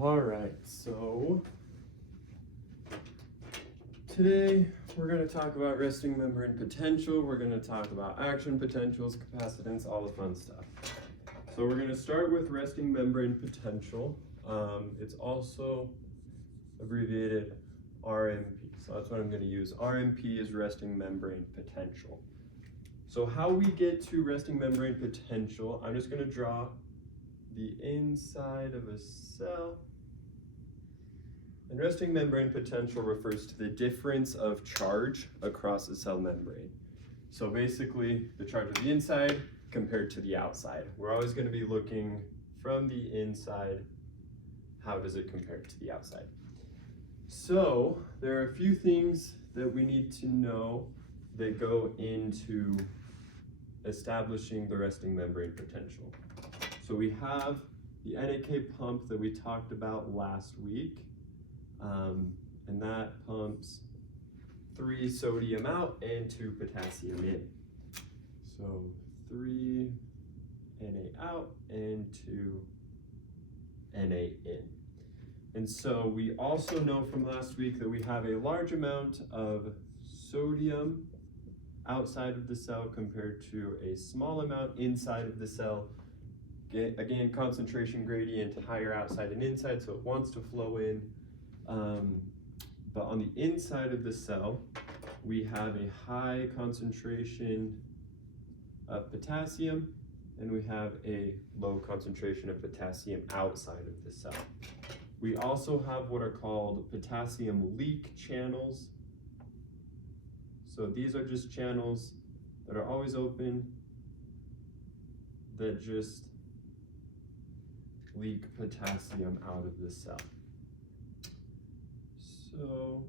All right, so today we're going to talk about resting membrane potential. We're going to talk about action potentials, capacitance, all the fun stuff. So we're going to start with resting membrane potential. It's also abbreviated RMP. So that's what I'm going to use. RMP is resting membrane potential. So how we get to resting membrane potential, I'm just going to draw the inside of a cell. And resting membrane potential refers to the difference of charge across a cell membrane. So basically, the charge of the inside compared to the outside. We're always going to be looking from the inside, how does it compare to the outside? So there are a few things that we need to know that go into establishing the resting membrane potential. So we have the NAK pump that we talked about last week. And that pumps 3 sodium out and 2 potassium in. So 3 Na out and 2 Na in. And so we also know from last week that we have a large amount of sodium outside of the cell compared to a small amount inside of the cell. Again, concentration gradient higher outside and inside, so it wants to flow in. But on the inside of the cell, we have a high concentration of potassium, and we have a low concentration of potassium outside of the cell. We also have what are called potassium leak channels. So these are just channels that are always open that just leak potassium out of the cell. So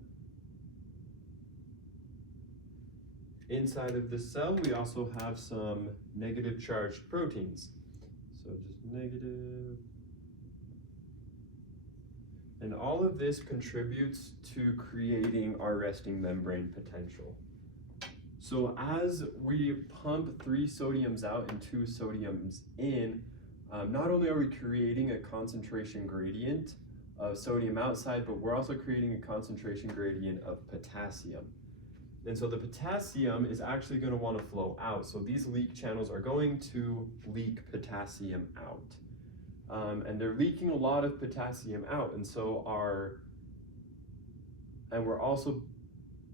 inside of the cell, we also have some negative charged proteins. So just negative. And all of this contributes to creating our resting membrane potential. So as we pump 3 sodiums out and 2 sodiums in, not only are we creating a concentration gradient of sodium outside, but we're also creating a concentration gradient of potassium. And so the potassium is actually going to want to flow out. So these leak channels are going to leak potassium out. And they're leaking a lot of potassium out. And so we're also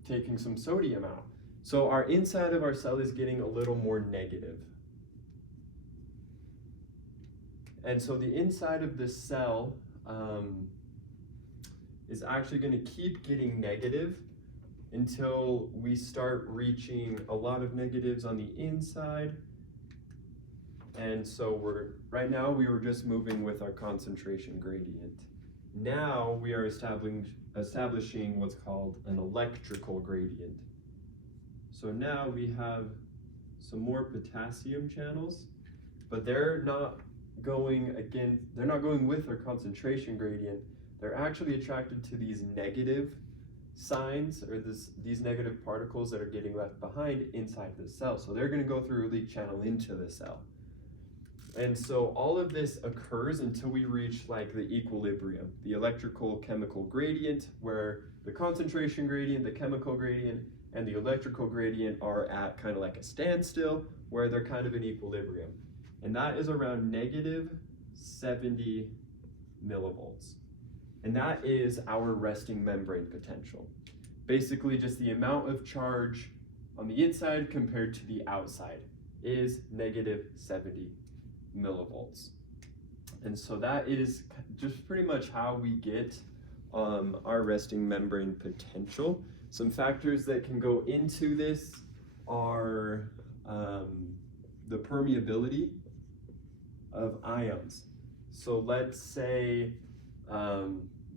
taking some sodium out. So our inside of our cell is getting a little more negative. And so the inside of the cell is actually going to keep getting negative until we start reaching a lot of negatives on the inside. And so right now we were just moving with our concentration gradient. Now we are establishing what's called an electrical gradient. So now we have some more potassium channels, but they're not going with our concentration gradient. They're actually attracted to these negative signs, or these negative particles that are getting left behind inside the cell. So they're going to go through a leak channel into the cell. And so all of this occurs until we reach like the equilibrium, the electrical chemical gradient, where the concentration gradient, the chemical gradient, and the electrical gradient are at kind of like a standstill, where they're kind of in equilibrium. And that is around negative 70 millivolts. And that is our resting membrane potential. Basically just the amount of charge on the inside compared to the outside is negative 70 millivolts. And so that is just pretty much how we get our resting membrane potential. Some factors that can go into this are the permeability of ions. So let's say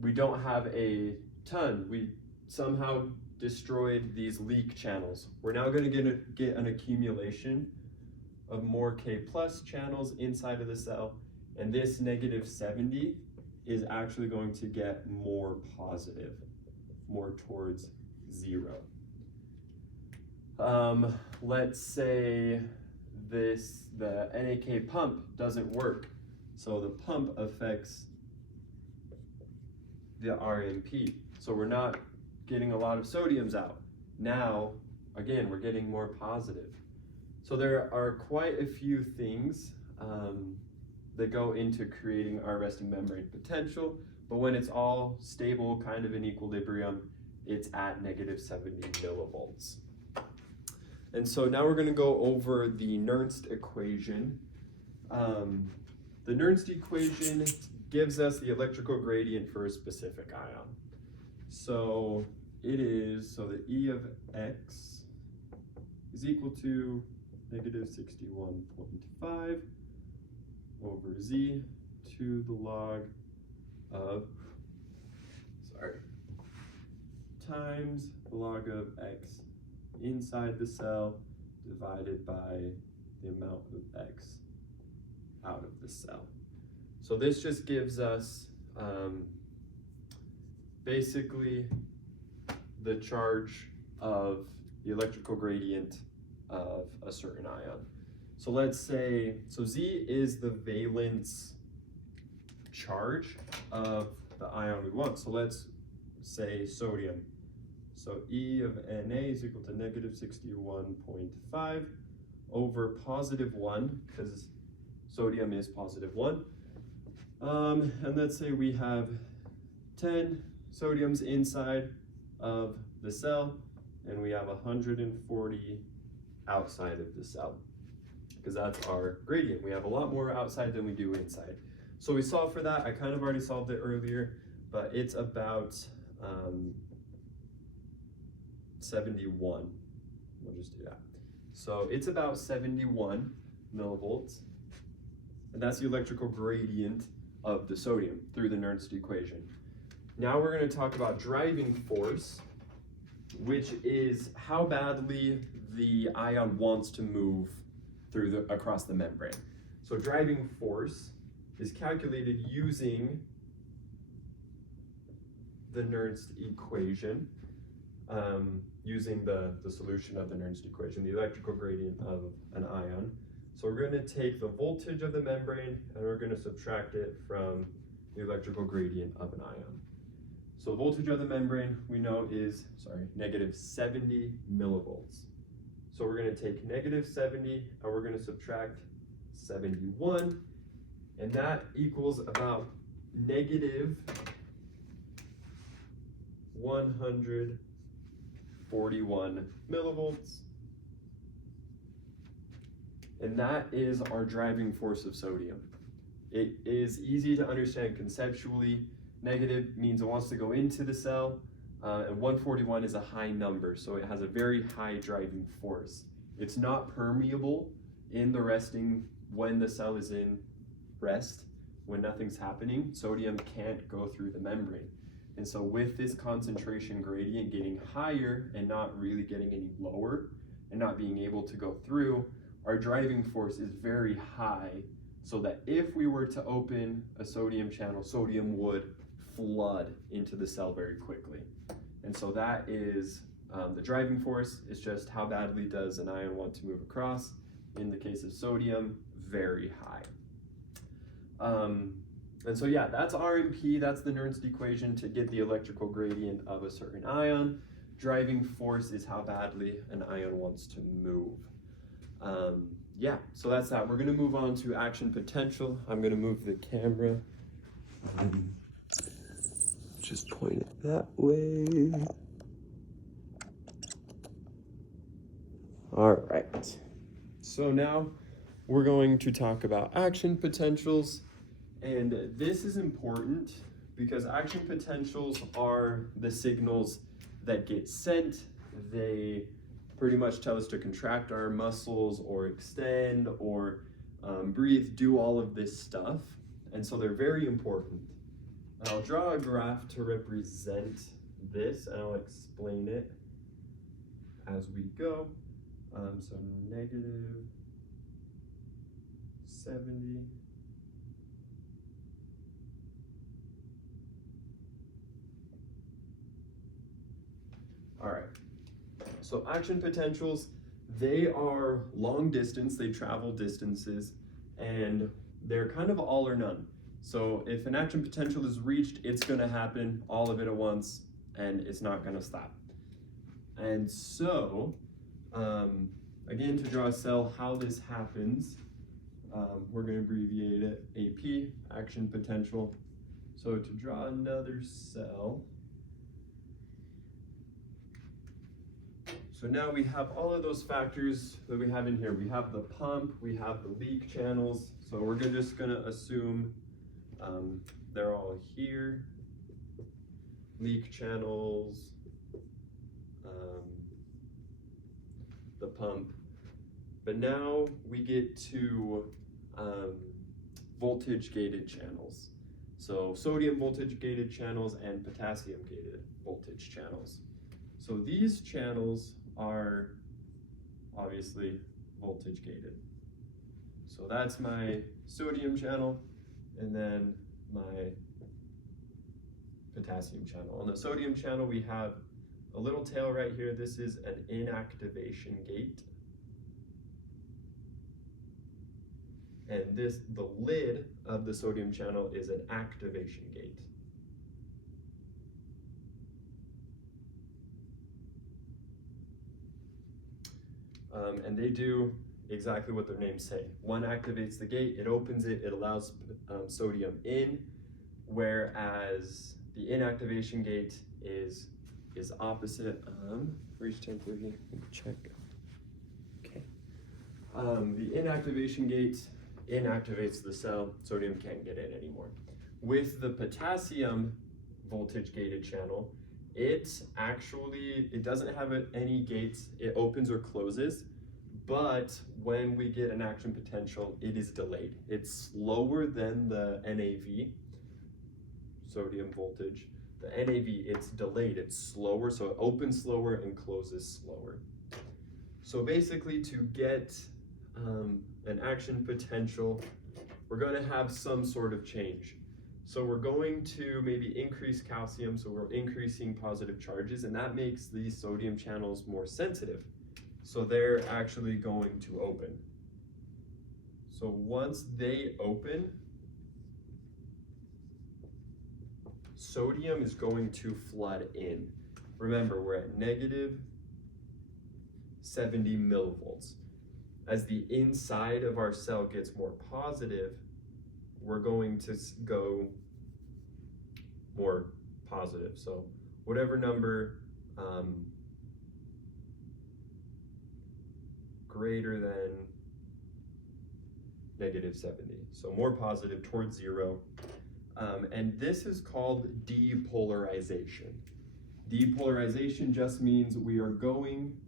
we don't have a ton. We somehow destroyed these leak channels. We're now going to get an accumulation of more K plus channels inside of the cell, and this negative 70 is actually going to get more positive, more towards 0. Let's say the NAK pump doesn't work. So the pump affects the RMP. So we're not getting a lot of sodiums out. Now, again, we're getting more positive. So there are quite a few things that go into creating our resting membrane potential, but when it's all stable, kind of in equilibrium, it's at -70 millivolts. And so now we're going to go over the Nernst equation. The Nernst equation gives us the electrical gradient for a specific ion. So it is, so the E of X is equal to -61.5 over Z to the log of, times the log of X inside the cell divided by the amount of X out of the cell. So this just gives us basically the charge of the electrical gradient of a certain ion. So let's say, so Z is the valence charge of the ion we want. So let's say sodium. So E of Na is equal to -61.5 over +1, because sodium is +1. And let's say we have 10 sodiums inside of the cell, and we have 140 outside of the cell, because that's our gradient. We have a lot more outside than we do inside. So we solve for that. I kind of already solved it earlier, but it's about 71. We'll just do that. So it's about 71 millivolts, and that's the electrical gradient of the sodium through the Nernst equation. Now we're going to talk about driving force, which is how badly the ion wants to move through across the membrane. So driving force is calculated using the Nernst equation, using the solution of the Nernst equation, the electrical gradient of an ion. So we're going to take the voltage of the membrane and we're going to subtract it from the electrical gradient of an ion. So voltage of the membrane we know is, -70 millivolts. So we're going to take -70 and we're going to subtract 71, and that equals about -141 millivolts. And that is our driving force of sodium. It is easy to understand conceptually. Negative means it wants to go into the cell, and 141 is a high number, so it has a very high driving force. It's not permeable in the resting, when the cell is in rest, when nothing's happening, sodium can't go through the membrane. And so with this concentration gradient getting higher and not really getting any lower and not being able to go through, our driving force is very high, so that if we were to open a sodium channel, sodium would flood into the cell very quickly. And so that is the driving force. Is just how badly does an ion want to move across. In the case of sodium, very high. And so yeah, that's RMP, that's the Nernst equation to get the electrical gradient of a certain ion. Driving force is how badly an ion wants to move. Yeah, so that's that. We're gonna move on to action potential. I'm gonna move the camera. Just point it that way. All right. So now we're going to talk about action potentials. And this is important because action potentials are the signals that get sent. They pretty much tell us to contract our muscles or extend or breathe, do all of this stuff. And so they're very important. I'll draw a graph to represent this, and I'll explain it as we go. So -70. All right, so action potentials, they are long distance, they travel distances, and they're kind of all or none. So if an action potential is reached, it's going to happen all of it at once, and it's not going to stop. And so, again, to draw a cell, how this happens, we're going to abbreviate it AP, action potential. So to draw another cell, so now we have all of those factors that we have in here. We have the pump, we have the leak channels. So we're just going to assume they're all here. Leak channels, the pump. But now we get to voltage gated channels. So sodium voltage gated channels and potassium gated voltage channels. So these channels are obviously voltage gated. So that's my sodium channel and then my potassium channel. On the sodium channel, we have a little tail right here. This is an inactivation gate. And the lid of the sodium channel is an activation gate. And they do exactly what their names say. One activates the gate, it opens it, it allows sodium in, whereas the inactivation gate is opposite. Reach 1030, check. Okay. The inactivation gate inactivates the cell, sodium can't get in anymore. With the potassium voltage gated channel, it doesn't have any gates, it opens or closes, but when we get an action potential, it is delayed. It's slower than the NAV, sodium voltage. The NAV, it's delayed, it's slower, so it opens slower and closes slower. So basically to get an action potential, we're going to have some sort of change. So we're going to maybe increase calcium, so we're increasing positive charges, and that makes these sodium channels more sensitive. So they're actually going to open. So once they open, sodium is going to flood in. Remember, we're at negative 70 millivolts. As the inside of our cell gets more positive, we're going to go more positive. So whatever number greater than negative 70. So more positive towards zero. And this is called depolarization. Depolarization just means we are going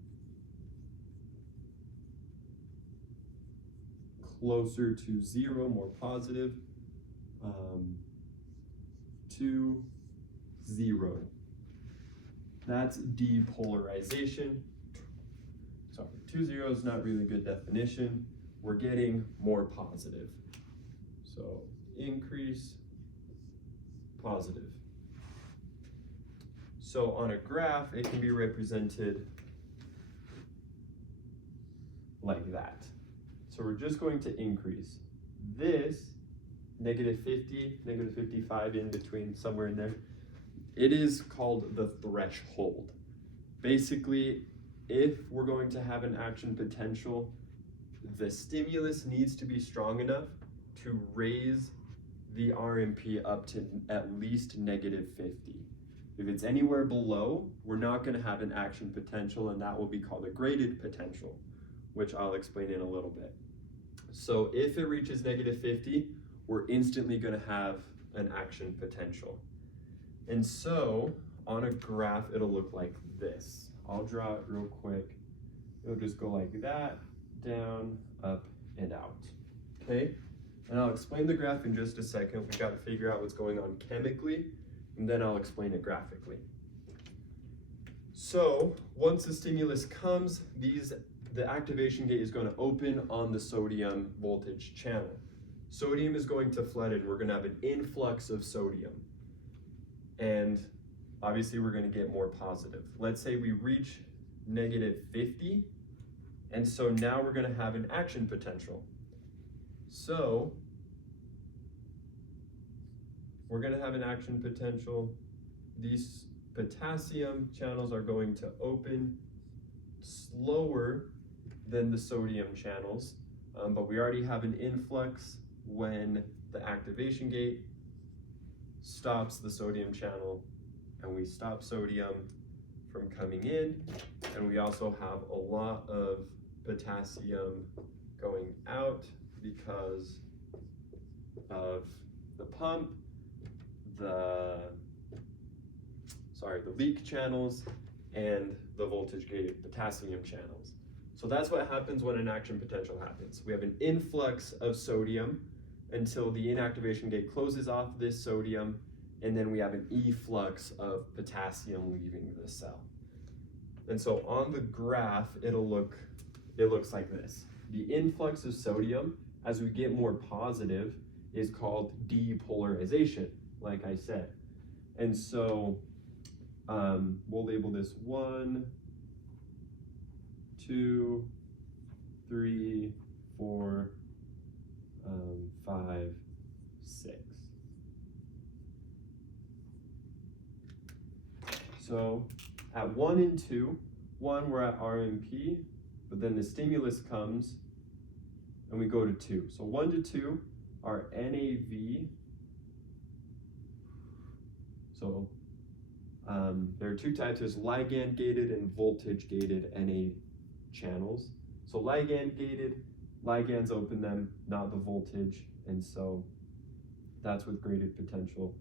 closer to zero, more positive, to zero. That's depolarization. Sorry, 2 0 is not really a good definition. We're getting more positive. So increase, positive. So on a graph, it can be represented like that. So we're just going to increase. This, negative 50, negative 55 in between, somewhere in there, it is called the threshold. Basically, if we're going to have an action potential, the stimulus needs to be strong enough to raise the RMP up to at least negative 50. If it's anywhere below, we're not going to have an action potential, and that will be called a graded potential, which I'll explain in a little bit. So if it reaches negative 50, we're instantly going to have an action potential. And so on a graph, it'll look like this. I'll draw it real quick. It'll just go like that, down, up, and out. Okay? And I'll explain the graph in just a second. We've got to figure out what's going on chemically, and then I'll explain it graphically. So once the stimulus comes, the activation gate is going to open on the sodium voltage channel. Sodium is going to flood in. We're going to have an influx of sodium. And obviously we're going to get more positive. Let's say we reach negative 50, and so now we're going to have an action potential. So we're gonna have an action potential. These potassium channels are going to open slower than the sodium channels, but we already have an influx when the activation gate stops the sodium channel, and we stop sodium from coming in, and we also have a lot of potassium going out because of the pump, the leak channels, and the voltage gated potassium channels. So that's what happens when an action potential happens. We have an influx of sodium until the inactivation gate closes off this sodium, and then we have an efflux of potassium leaving the cell. And so on the graph, it looks like this. The influx of sodium, as we get more positive, is called depolarization, like I said. And so we'll label this 1, 2, 3, 4, 5, 6. So at 1 and 2, 1 we're at RMP, but then the stimulus comes and we go to 2. So 1 to 2 are NAV. So there are two types. There's ligand gated and voltage gated NA channels. So ligand gated, ligands open them, not the voltage, and so that's with graded potential.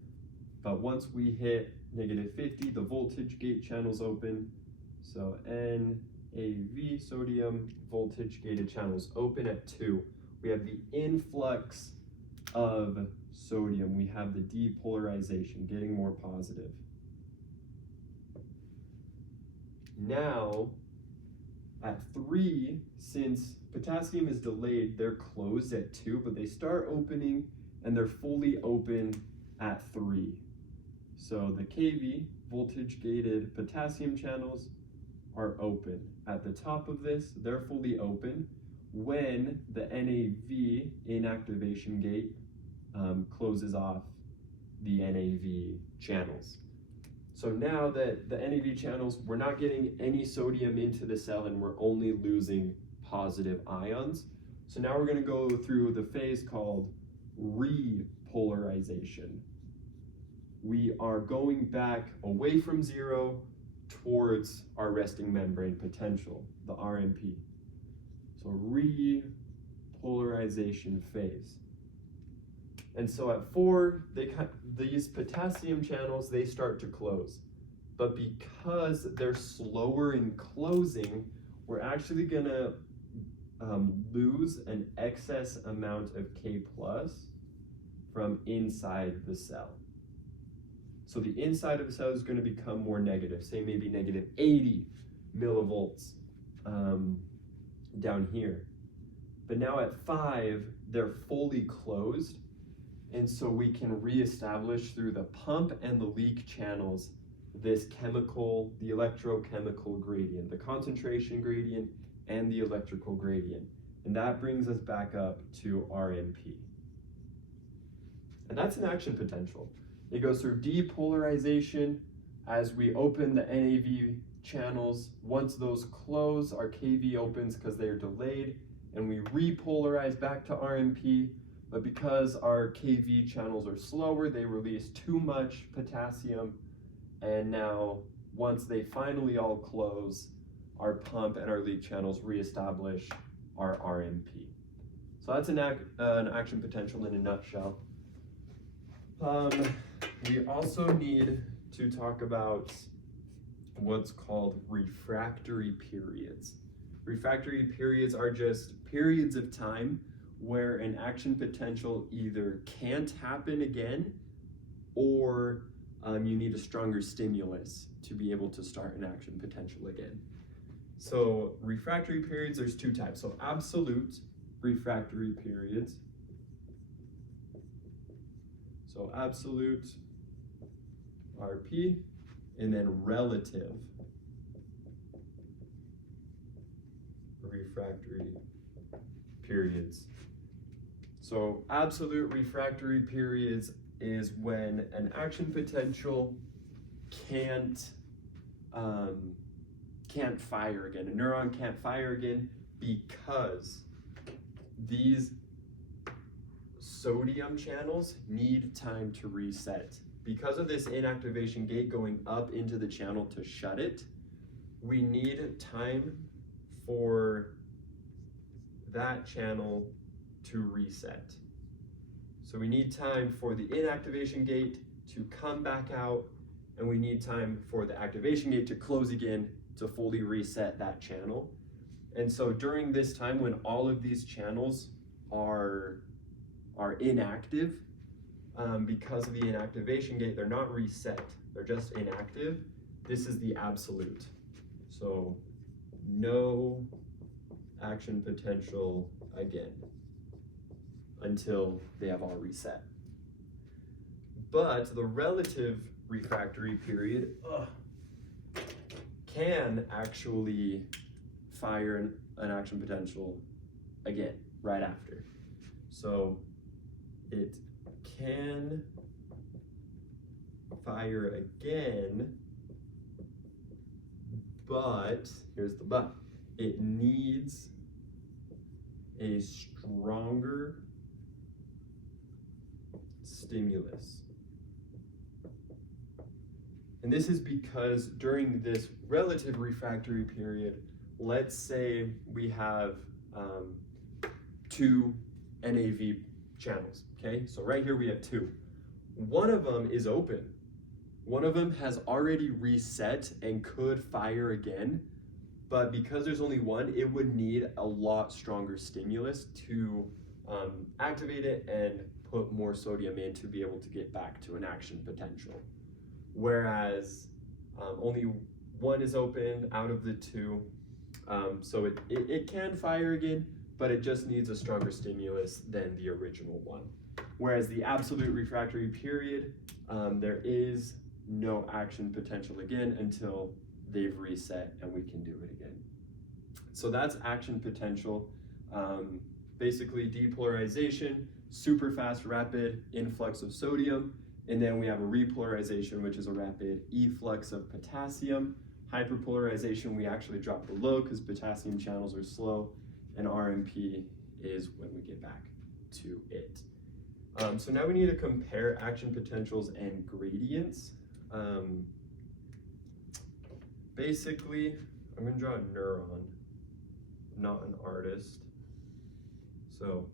But once we hit -50, the voltage gate channels open. So NAV, sodium voltage gated channels open at 2. We have the influx of sodium. We have the depolarization, getting more positive. Now, at 3, since potassium is delayed, they're closed at 2, but they start opening and they're fully open at 3. So the KV, voltage gated potassium channels, are open. At the top of this, they're fully open when the NAV inactivation gate closes off the NAV channels. So now that the NAV channels, we're not getting any sodium into the cell and we're only losing positive ions. So now we're going to go through the phase called repolarization. We are going back away from 0 towards our resting membrane potential, the RMP. So repolarization phase. And so at 4, these potassium channels, they start to close. But because they're slower in closing, we're actually gonna lose an excess amount of K+ from inside the cell. So the inside of the cell is gonna become more negative, say maybe -80 millivolts down here. But now at 5, they're fully closed. And so we can reestablish through the pump and the leak channels this chemical, the electrochemical gradient, the concentration gradient and the electrical gradient. And that brings us back up to RMP. And that's an action potential. It goes through depolarization as we open the NAV channels. Once those close, our KV opens because they're delayed, and we repolarize back to RMP. But because our KV channels are slower, they release too much potassium, and now once they finally all close, our pump and our leak channels reestablish our RMP. So that's an action potential in a nutshell. We also need to talk about what's called refractory periods. Refractory periods are just periods of time where an action potential either can't happen again, or you need a stronger stimulus to be able to start an action potential again. So refractory periods, there's two types. So absolute refractory periods. So absolute RP, and then relative refractory periods. So absolute refractory periods is when an action potential can't fire again. A neuron can't fire again because these sodium channels need time to reset. Because of this inactivation gate going up into the channel to shut it, we need time for that channel to reset. So we need time for the inactivation gate to come back out, and we need time for the activation gate to close again to fully reset that channel. And so during this time when all of these channels are inactive, because of the inactivation gate, they're not reset, they're just inactive. This is the absolute. So no action potential again until they have all reset. But the relative refractory period can actually fire an action potential again right after. So it can fire again, but here's the but. It needs a stronger stimulus. And this is because during this relative refractory period, let's say we have 2 NAV channels, okay? So right here we have 2. One of them is open. One of them has already reset and could fire again, but because there's only one, it would need a lot stronger stimulus to activate it and put more sodium in to be able to get back to an action potential. Whereas only one is open out of the 2, so it can fire again, but it just needs a stronger stimulus than the original one. Whereas the absolute refractory period, there is no action potential again until they've reset and we can do it again. So that's action potential. Basically depolarization, super fast rapid influx of sodium, and then we have a repolarization, which is a rapid efflux of potassium. Hyperpolarization we actually drop below because potassium channels are slow, and RMP is when we get back to it. So now we need to compare action potentials and gradients. Basically, I'm gonna draw a neuron, not an artist. So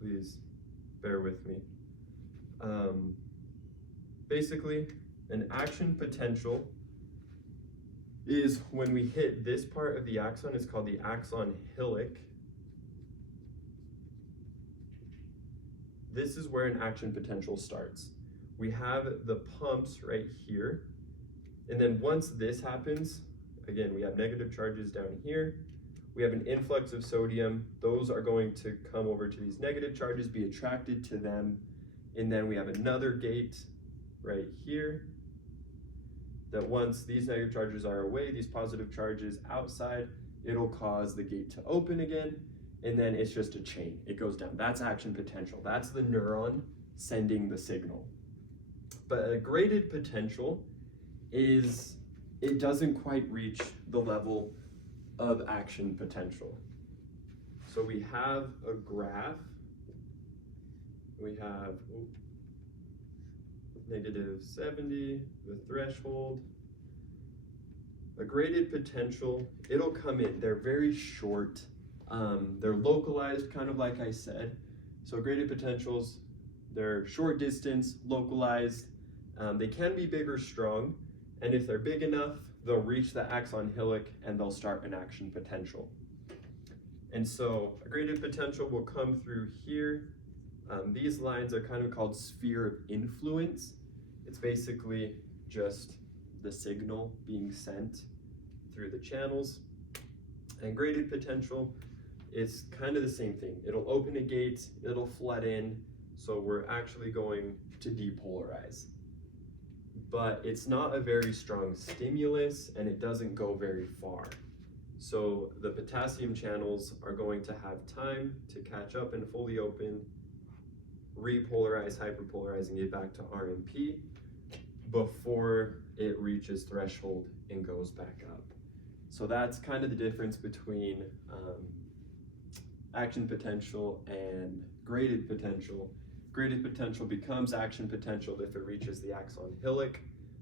please bear with me. Basically, an action potential is when we hit this part of the axon. It's called the axon hillock. This is where an action potential starts. We have the pumps right here, and then once this happens, again, we have negative charges down here. We have an influx of sodium. Those are going to come over to these negative charges, be attracted to them, and then we have another gate right here that once these negative charges are away, these positive charges outside, it'll cause the gate to open again, and then it's just a chain. It goes down. That's action potential. That's the neuron sending the signal. But a graded potential is, it doesn't quite reach the level of action potential. So we have a graph. We have -70, the threshold. A graded potential, it'll come in. They're very short. They're localized, kind of like I said. So graded potentials, they're short distance, localized. They can be big or strong. And if they're big enough, they'll reach the axon hillock and they'll start an action potential. And so a graded potential will come through here. These lines are kind of called sphere of influence. It's basically just the signal being sent through the channels. And graded potential is kind of the same thing. It'll open a gate, it'll flood in, so we're actually going to depolarize. But it's not a very strong stimulus and it doesn't go very far. So the potassium channels are going to have time to catch up and fully open repolarize, hyperpolarizing it back to RMP before it reaches threshold and goes back up. So that's kind of the difference between action potential and graded potential. Graded potential becomes action potential if it reaches the axon hillock,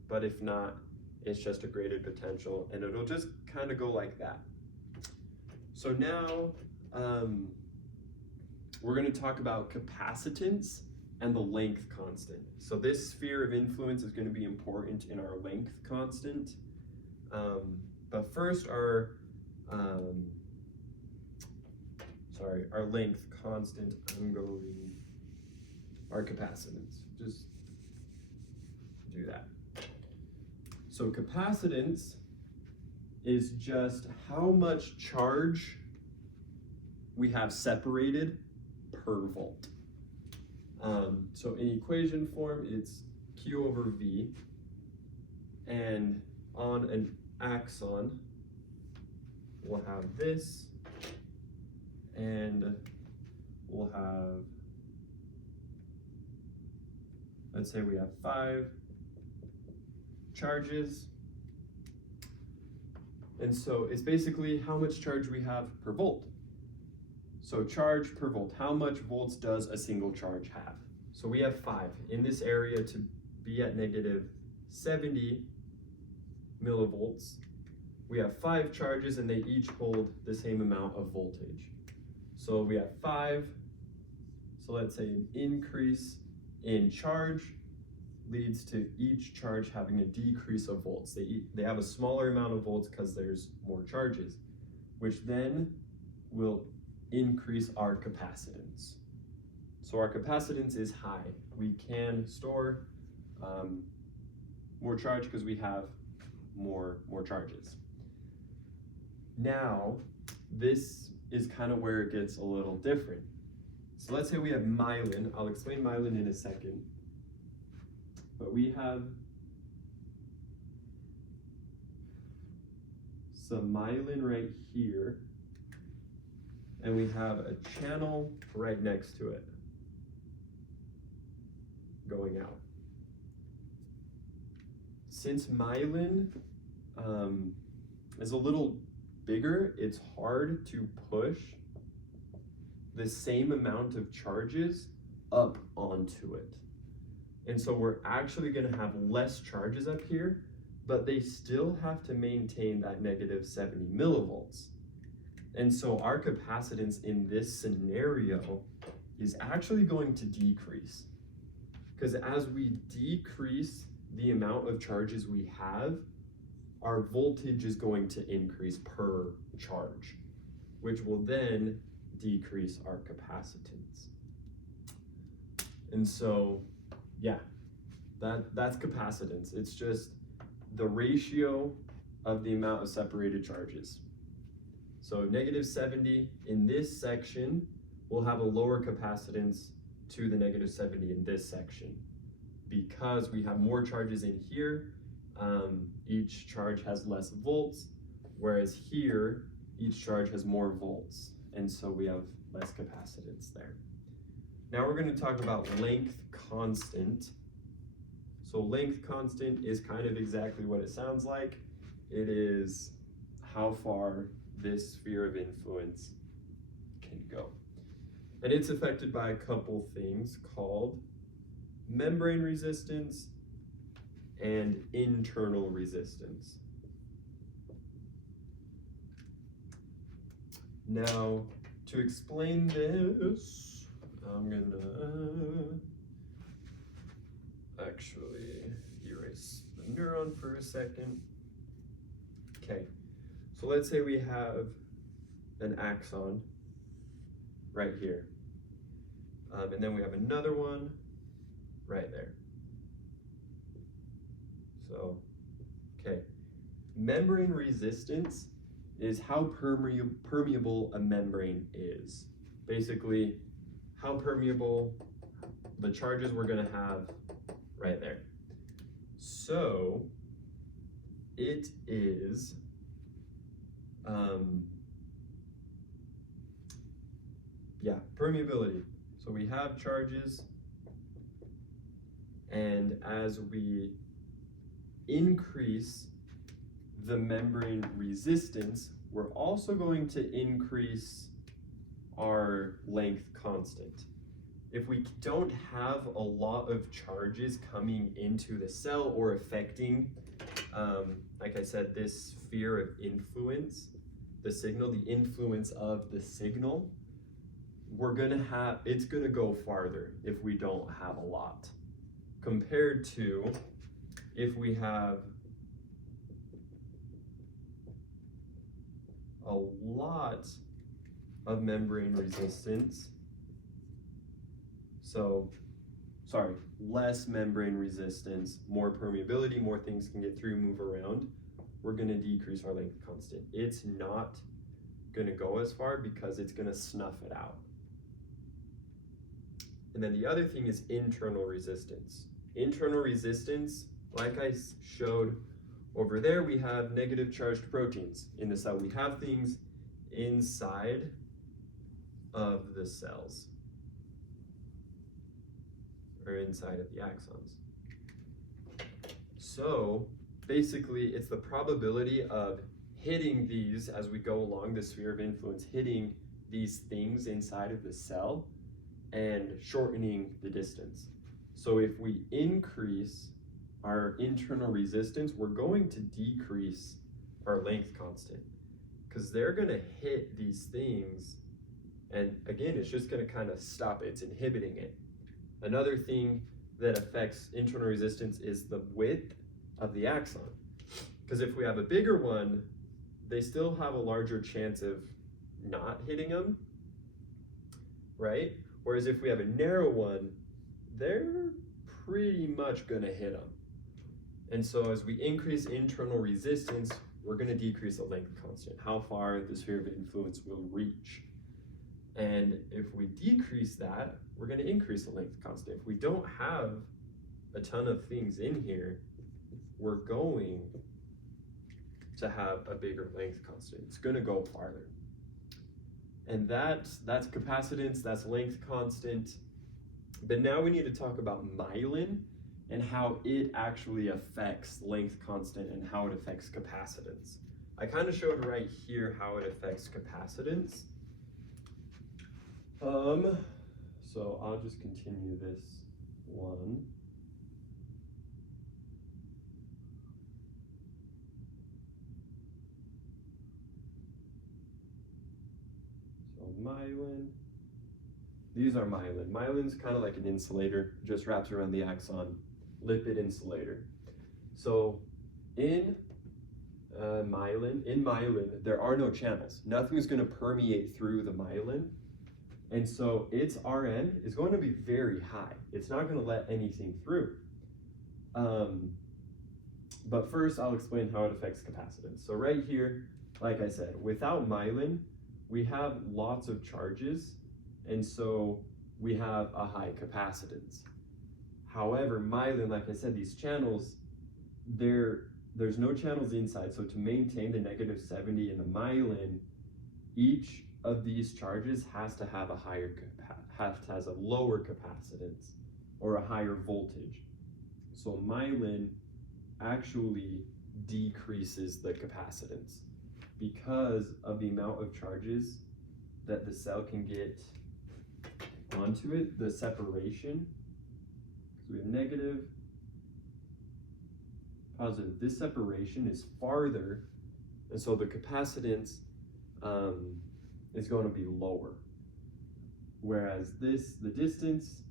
but if not, it's just a graded potential, and it'll just kind of go like that. So now we're going to talk about capacitance and the length constant. So this sphere of influence is going to be important in our length constant. But first, our length constant, our capacitance. Just do that. So capacitance is just how much charge we have separated per volt. So in equation form, it's Q over V, and on an axon, we'll have this, and we'll have, let's say we have 5 charges, and so it's basically how much charge we have per volt. So charge per volt, how much volts does a single charge have? So we have 5. In this area, to be at negative 70 millivolts, we have 5 charges and they each hold the same amount of voltage. So we have 5, so let's say an increase in charge leads to each charge having a decrease of volts. They have a smaller amount of volts because there's more charges, which then will increase our capacitance. So our capacitance is high. We can store more charge because we have more charges. Now, this is kind of where it gets a little different. So let's say we have myelin. I'll explain myelin in a second. But we have some myelin right here, and we have a channel right next to it going out. Since myelin is a little bigger, it's hard to push the same amount of charges up onto it. And so we're actually going to have less charges up here, but they still have to maintain that negative 70 millivolts. And so our capacitance in this scenario is actually going to decrease. Because as we decrease the amount of charges we have, our voltage is going to increase per charge, which will then decrease our capacitance. And so, yeah, that's capacitance. It's just the ratio of the amount of separated charges. So negative 70 in this section will have a lower capacitance to the negative 70 in this section. Because we have more charges in here, each charge has less volts, whereas here, each charge has more volts. And so we have less capacitance there. Now we're going to talk about length constant. So length constant is kind of exactly what it sounds like. It is how far this sphere of influence can go. And it's affected by a couple things called membrane resistance and internal resistance. Now, to explain this, I'm gonna actually erase the neuron for a second. Okay, so let's say we have an axon right here. And then we have another one right there. So, okay, membrane resistance is how permeable a membrane is. Basically, how permeable the charges we're going to have right there. So, it is permeability. So we have charges And as we increase the membrane resistance, we're also going to increase our length constant. If we don't have a lot of charges coming into the cell or affecting, like I said, this sphere of influence, the signal, the influence of the signal, it's gonna go farther if we don't have a lot, compared to if we have a lot of membrane resistance. Less membrane resistance, more permeability, more things can get through, move around. We're gonna decrease our length constant. It's not gonna go as far because it's gonna snuff it out. And then the other thing is internal resistance. Internal resistance, like I showed over there, we have negative charged proteins in the cell. We have things inside of the cells, or inside of the axons. So basically it's the probability of hitting these as we go along the sphere of influence, hitting these things inside of the cell and shortening the distance. So if we increase our internal resistance, we're going to decrease our length constant because they're gonna hit these things, and again, it's just gonna kind of stop it, it's inhibiting it. Another thing that affects internal resistance is the width of the axon. Because if we have a bigger one, they still have a larger chance of not hitting them, right? Whereas if we have a narrow one, they're pretty much gonna hit them. And so as we increase internal resistance, we're gonna decrease the length constant, how far the sphere of influence will reach. And if we decrease that, we're gonna increase the length constant. If we don't have a ton of things in here, we're going to have a bigger length constant. It's gonna go farther. And that's capacitance, that's length constant. But now we need to talk about myelin and how it actually affects length constant and how it affects capacitance. I kind of showed right here how it affects capacitance. So I'll just continue this one. So myelin, these are myelin. Myelin's kind of like an insulator, just wraps around the axon, lipid insulator. So in myelin, there are no channels. Nothing's gonna permeate through the myelin. And so its Rn is going to be very high. It's not going to let anything through. But first, I'll explain how it affects capacitance. So right here, like I said, without myelin, we have lots of charges, and so we have a high capacitance. However, myelin, like I said, these channels, there's no channels inside. So to maintain the -70 in the myelin, each of these charges has to have has a lower capacitance or a higher voltage. So myelin actually decreases the capacitance because of the amount of charges that the cell can get onto it, the separation. So we have negative, positive. This separation is farther, and so the capacitance is going to be lower. Whereas the distance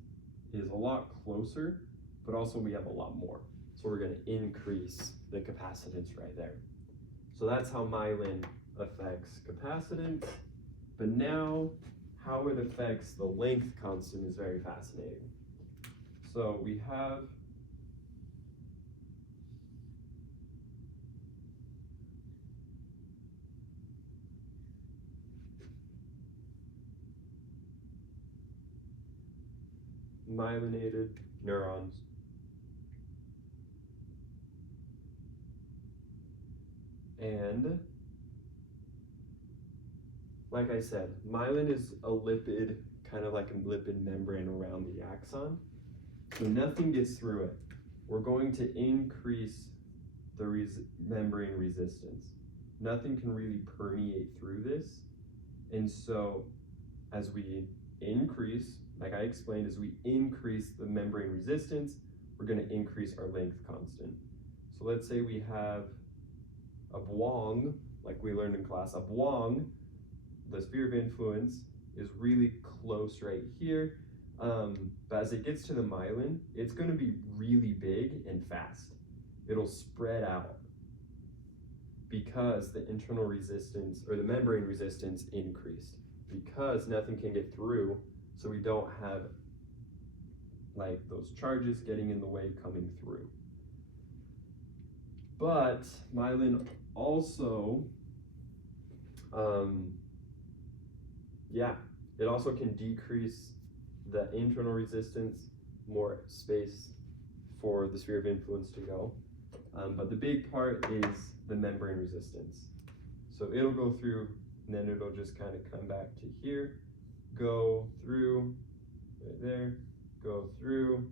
is a lot closer, but also we have a lot more. So we're going to increase the capacitance right there. So that's how myelin affects capacitance. But now how it affects the length constant is very fascinating. So we have myelinated neurons. And like I said, myelin is a lipid, kind of like a lipid membrane around the axon. So nothing gets through it. We're going to increase the membrane resistance. Nothing can really permeate through this. And so as we increase, like I explained, as we increase the membrane resistance, we're going to increase our length constant. So let's say we have a Buang, like we learned in class, a Buang, the sphere of influence is really close right here. But as it gets to the myelin, it's going to be really big and fast. It'll spread out because the internal resistance or the membrane resistance increased, because nothing can get through, so we don't have like those charges getting in the way coming through. But myelin also, it also can decrease the internal resistance, more space for the sphere of influence to go. But the big part is the membrane resistance. So it'll go through, and then it'll just kind of come back to here, go through, right there, go through,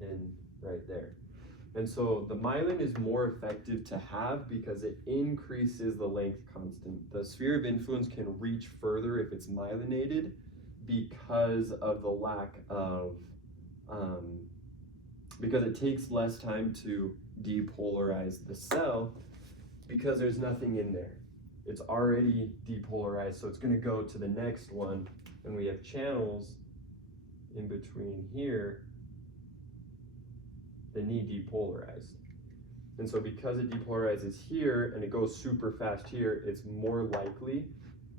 and right there. And so the myelin is more effective to have because it increases the length constant. The sphere of influence can reach further if it's myelinated because of the lack of, because it takes less time to depolarize the cell because there's nothing in there. It's already depolarized, so it's going to go to the next one, and we have channels in between here that need depolarized. And so because it depolarizes here and it goes super fast here, it's more likely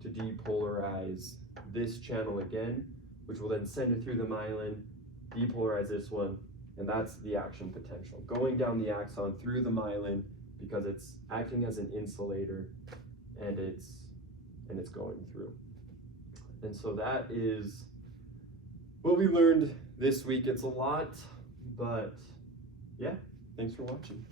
to depolarize this channel again, which will then send it through the myelin, depolarize this one, and that's the action potential. Going down the axon through the myelin because it's acting as an insulator and it's going through. And so that is what we learned this week. It's a lot, but yeah, thanks for watching.